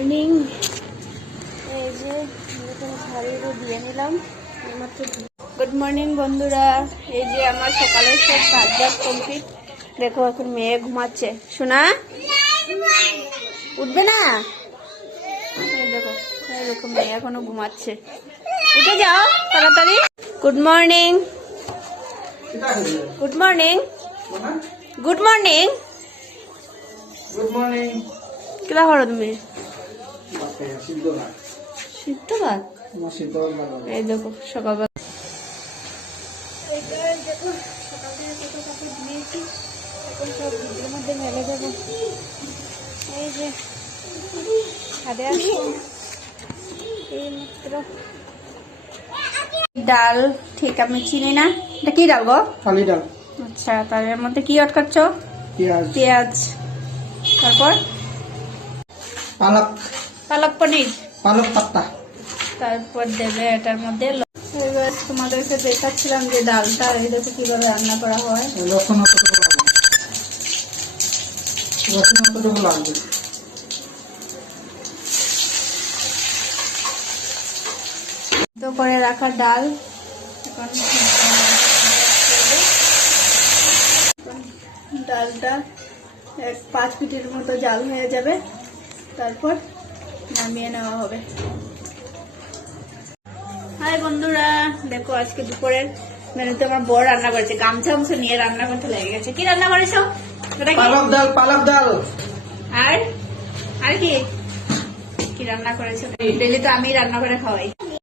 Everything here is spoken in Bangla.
মর্নিং। এই যে শাড়িটা দিয়ে নিলাম এইমাত্র। গুড মর্নিং বন্ধুরা, এই যে আমার সকালের সব কাজ কমপ্লিট। দেখো এখন মেয়ে ঘুমাচ্ছে। শোনা উঠবে না, এই দেখো এই দেখো মেয়ে এখনো ঘুমাচ্ছে। উঠে যাও তাড়াতাড়ি। Good morning, good morning, good morning, good morning. কিবা করো তুমি? সিদ্ধ ভাত। এই দেখো সকালবেলা দেখো সকাল থেকে কত কাপড় ধুয়েছি, এখন সব ভিডিওর মধ্যে মেলে দেবো। এই যে ছাদে আসি এই মাত্র। ডাল ঠিক আমি চিনি না, এটা কি ডাল গো? খালি ডাল। আচ্ছা, তার মধ্যে কি অ্যাড করছো? পেঁয়াজ। পেঁয়াজ, তারপর পালক, পালক পনির, পালক পাত্তা। তারপর দেবে এটার মধ্যে। এবার তোমাদেরকে দেখাচ্ছিলাম যে ডালটা এই দেখো কিভাবে রান্না করা হয়। রসুন কতটুকু লাগবে? রসুন কতটুকু লাগবে? তো করে রাখা ডাল এখন ডালটা 5 মিনিটের মতো জাল হয়ে যাবে, তারপর নামিয়ে নেওয়া হবে। হাই বন্ধুরা, দেখো আজকে দুপুরের মেনুতে আমার বড় রান্না করেছে। গামছা গামছা নিয়ে রান্না করতে লেগে গেছে। কি রান্না করেছো? পালক ডাল। পালক ডাল আর আর কি কি রান্না করেছো? ডেলি তো আমি রান্না করে খাওয়াই।